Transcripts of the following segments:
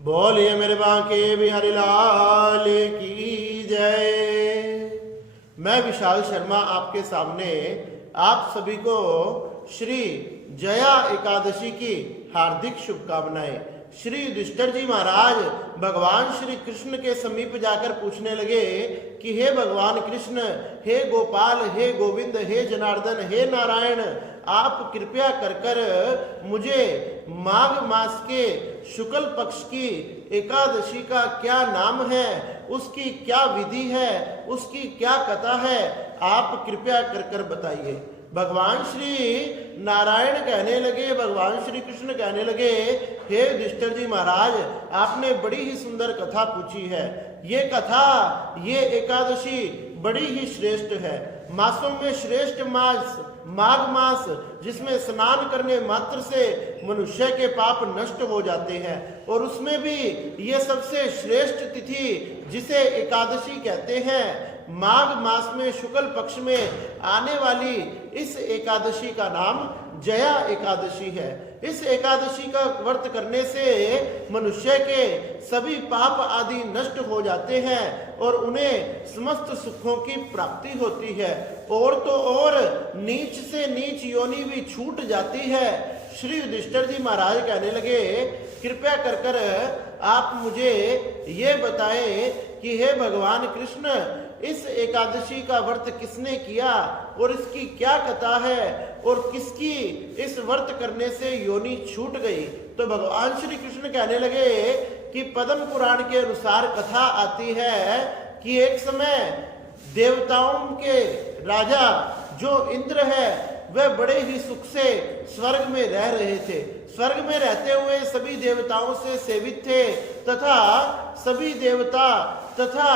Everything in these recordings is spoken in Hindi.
बोलिए मेरे बांके बिहारी लाल की जय। मैं विशाल शर्मा आपके सामने आप सभी को श्री जया एकादशी की हार्दिक शुभकामनाएं। श्री युधिष्ठिर जी महाराज भगवान श्री कृष्ण के समीप जाकर पूछने लगे कि हे भगवान कृष्ण, हे गोपाल, हे गोविंद, हे जनार्दन, हे नारायण, आप कृपया कर कर मुझे माघ मास के शुक्ल पक्ष की एकादशी का क्या नाम है, उसकी क्या विधि है, उसकी क्या कथा है, आप कृपया कर कर बताइए। भगवान श्री नारायण कहने लगे, भगवान श्री कृष्ण कहने लगे, हे युधिष्ठिर जी महाराज, आपने बड़ी ही सुंदर कथा पूछी है। ये कथा, ये एकादशी बड़ी ही श्रेष्ठ है। मासों में श्रेष्ठ मास माघ मास, जिसमें स्नान करने मात्र से मनुष्य के पाप नष्ट हो जाते हैं, और उसमें भी ये सबसे श्रेष्ठ तिथि जिसे एकादशी कहते हैं, माघ मास में शुक्ल पक्ष में आने वाली इस एकादशी का नाम जया एकादशी है। इस एकादशी का व्रत करने से मनुष्य के सभी पाप आदि नष्ट हो जाते हैं और उन्हें समस्त सुखों की प्राप्ति होती है, और तो और नीच से नीच योनि भी छूट जाती है। श्री युधिष्ठिर जी महाराज कहने लगे, कृपया कर कर आप मुझे ये बताएं कि हे भगवान कृष्ण, इस एकादशी का व्रत किसने किया और इसकी क्या कथा है, और किसकी इस व्रत करने से योनि छूट गई। तो भगवान श्री कृष्ण कहने लगे कि पद्म पुराण के अनुसार कथा आती है कि एक समय देवताओं के राजा जो इंद्र है वह बड़े ही सुख से स्वर्ग में रह रहे थे। स्वर्ग में रहते हुए सभी देवताओं से सेवित थे तथा सभी देवता तथा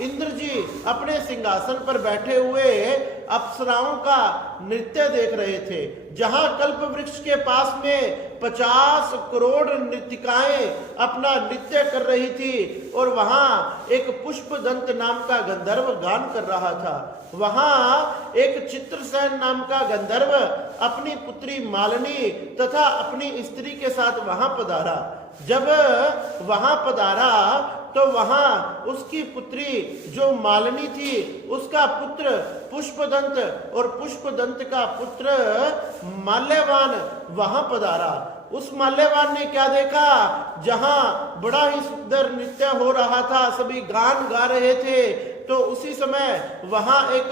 इंद्र जी अपने सिंहासन पर बैठे हुए अप्सराओं का नृत्य देख रहे थे। जहां कल्प वृक्ष के पास में 50 करोड़ नृत्यिकाएं अपना नृत्य कर रही थी, और वहां एक पुष्पदंत नाम का गंधर्व गान कर रहा था। वहां एक चित्रसेन नाम का गंधर्व अपनी पुत्री मालिनी तथा अपनी स्त्री के साथ वहां पधारा। जब वहां पधारा तो वहां उसकी पुत्री जो मालिनी थी, उसका पुत्र पुष्पदंत और पुष्पदंत का पुत्र माल्यवान वहां पधारा। उस माल्यवान ने क्या देखा, जहां बड़ा ही सुंदर नृत्य हो रहा था, सभी गान गा रहे थे, तो उसी समय वहां एक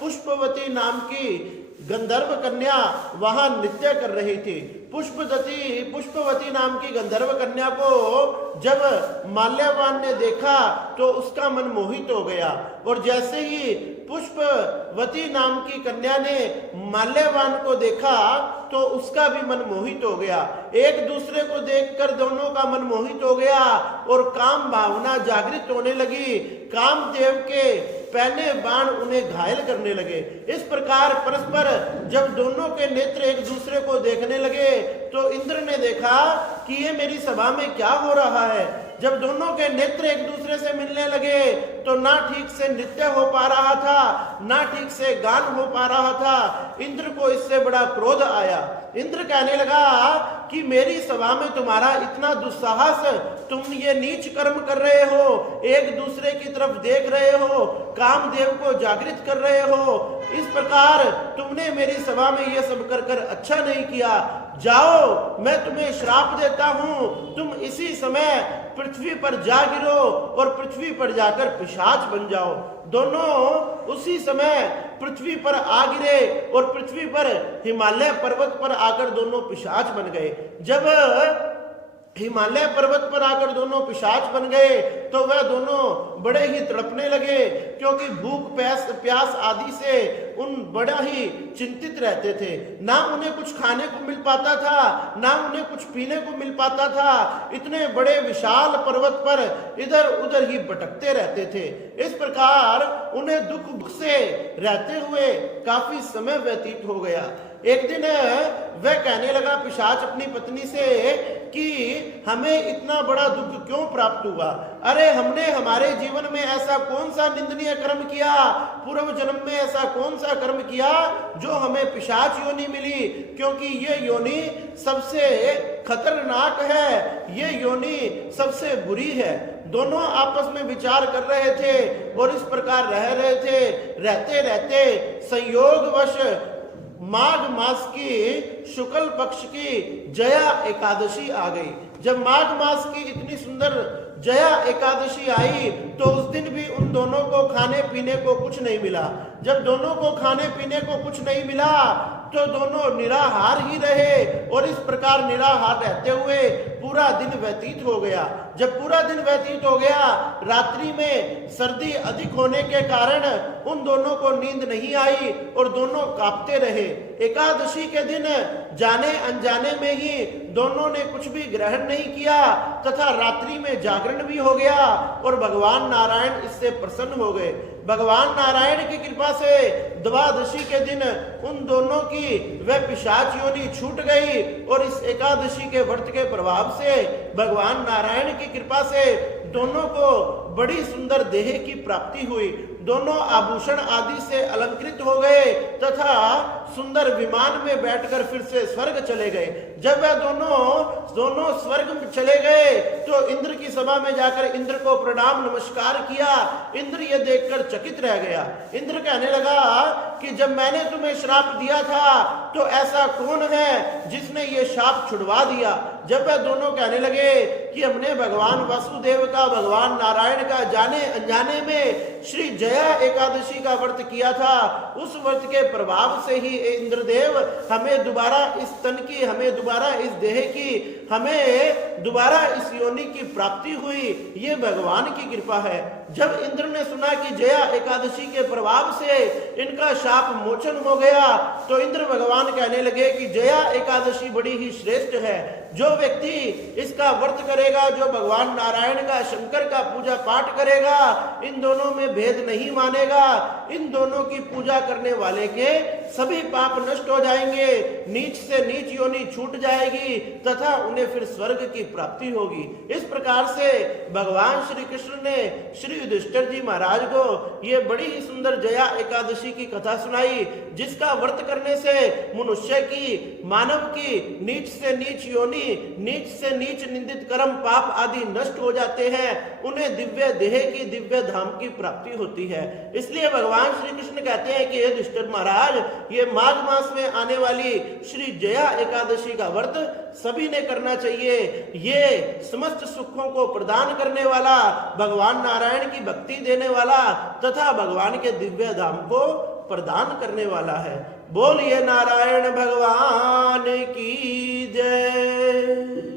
पुष्पवती नाम की गंधर्व कन्या वहां नृत्य कर रही थी। पुष्पवती नाम की गंधर्व कन्या को जब माल्यवान ने देखा तो उसका मन मोहित हो गया, और जैसे ही पुष्पवती नाम की कन्या ने माल्यवान को देखा तो उसका भी मन मोहित हो गया। एक दूसरे को देखकर दोनों का मन मोहित हो गया और काम भावना जागृत होने लगी। कामदेव के पहने बाण उन्हें घायल करने लगे। इस प्रकार परस्पर जब दोनों के नेत्र एक दूसरे को देखने लगे तो इंद्र ने देखा कि ये मेरी सभा में क्या हो रहा है। जब दोनों के नेत्र एक दूसरे से मिलने लगे तो ना ठीक से नृत्य हो पा रहा था, ना ठीक से गान हो पा रहा था। इंद्र को इससे बड़ा क्रोध आया। इंद्र कहने लगा कि मेरी सभा में तुम्हारा इतना दुस्साहस, तुम ये नीच कर्म कर रहे हो, एक दूसरे की तरफ देख रहे हो, कामदेव को जागृत कर रहे हो, इस प्रकार तुमने मेरी सभा में ये सब कर कर अच्छा नहीं किया। जाओ, मैं तुम्हें श्राप देता हूं, तुम इसी समय पृथ्वी पर जा गिरो और पृथ्वी पर जाकर पिशाच बन जाओ। दोनों उसी समय पृथ्वी पर आ गिरे और पृथ्वी पर हिमालय पर्वत पर आकर दोनों पिशाच बन गए। जब हिमालय पर्वत पर आकर दोनों पिशाच बन गए तो वह दोनों बड़े ही तड़पने लगे, क्योंकि भूख प्यास आदि से उन बड़ा ही चिंतित रहते थे। ना उन्हें कुछ खाने को मिल पाता था, ना उन्हें कुछ पीने को मिल पाता था। इतने बड़े विशाल पर्वत पर इधर उधर ही भटकते रहते थे। इस प्रकार उन्हें दुख से रहते हुए काफी समय व्यतीत हो गया। एक दिन वह कहने लगा पिशाच अपनी पत्नी से कि हमें इतना बड़ा दुख क्यों प्राप्त हुआ? अरे हमने हमारे जीवन में ऐसा कौन सा निंदनीय कर्म किया, पूर्व जन्म में ऐसा कौन सा कर्म किया जो हमें पिशाच योनि मिली? क्योंकि ये योनि सबसे खतरनाक है, ये योनि सबसे बुरी है। दोनों आपस में विचार कर रहे थे और इस प्रकार रह रहे थे। रहते रहते संयोगवश माघ मास की शुक्ल पक्ष की जया एकादशी आ गई। जब माघ मास की इतनी सुंदर जया एकादशी आई तो उस दिन भी उन दोनों को खाने पीने को कुछ नहीं मिला। जब दोनों को खाने पीने को कुछ नहीं मिला तो दोनों निराहार ही रहे और इस प्रकार निराहार रहते हुए पूरा दिन व्यतीत हो गया। जब पूरा दिन व्यतीत हो गया, रात्रि में सर्दी अधिक होने के कारण उन दोनों को नींद नहीं आई और दोनों कांपते रहे। एकादशी के दिन जाने अनजाने में ही दोनों ने कुछ भी ग्रहण नहीं किया तथा रात्रि में जागरण भी हो गया और भगवान नारायण इससे प्रसन्न हो गए। भगवान नारायण की कृपा से द्वादशी के दिन उन दोनों की वह पिशाच योनि छूट गई और इस एकादशी के व्रत के प्रभाव से भगवान नारायण की कृपा से दोनों को बड़ी सुंदर देह की प्राप्ति हुई। दोनों आभूषण आदि से अलंकृत हो गए तथा सुंदर विमान में बैठकर फिर से स्वर्ग चले गए। जब वह दोनों स्वर्ग में चले गए तो इंद्र की सभा में जाकर इंद्र को प्रणाम नमस्कार किया। इंद्र ये देखकर चकित रह गया। इंद्र कहने लगा कि जब मैंने तुम्हें श्राप दिया था तो ऐसा कौन है जिसने ये शाप छुड़वा दिया? जब वह दोनों कहने लगे कि हमने भगवान वासुदेव का, भगवान नारायण का जाने अनजाने में श्री जया एकादशी का व्रत किया था, उस व्रत के प्रभाव से ही इंद्रदेव हमें दोबारा इस तन की, हमें दोबारा इस देह की, हमें दोबारा इस योनि की प्राप्ति हुई। ये भगवान की कृपा है। जब इंद्र ने सुना कि जया एकादशी के प्रभाव से इनका शाप मोचन हो गया तो इंद्र भगवान कहने लगे कि जया एकादशी बड़ी ही श्रेष्ठ है। जो व्यक्ति इसका व्रत करेगा, जो भगवान नारायण का, शंकर का पूजा पाठ करेगा, इन दोनों में भेद नहीं मानेगा, इन दोनों की पूजा करने वाले के सभी पाप नष्ट हो जाएंगे, नीच से नीच योनि छूट जाएगी तथा उन्हें फिर स्वर्ग की प्राप्ति होगी। इस प्रकार से भगवान श्री कृष्ण ने श्री युधिष्ठिर जी महाराज को ये बड़ी ही सुंदर जया एकादशी की कथा सुनाई, जिसका व्रत करने से मनुष्य की, मानव की नीच से नीच योनि, नीच से नीच निंदित कर्म, पाप आदि नष्ट हो जाते हैं। उन्हें दिव्य देह की, दिव्य धाम की प्राप्ति होती है। इसलिए भगवान श्री कृष्ण कहते हैं कि युधिष्ठिर महाराज, ये माघ मास में आने वाली श्री जया एकादशी का व्रत सभी ने करना चाहिए। ये समस्त सुखों को प्रदान करने वाला, भगवान नारायण की भक्ति देने वाला तथा भगवान के दिव्य धाम को प्रदान करने वाला है। बोलिए नारायण भगवान की जय।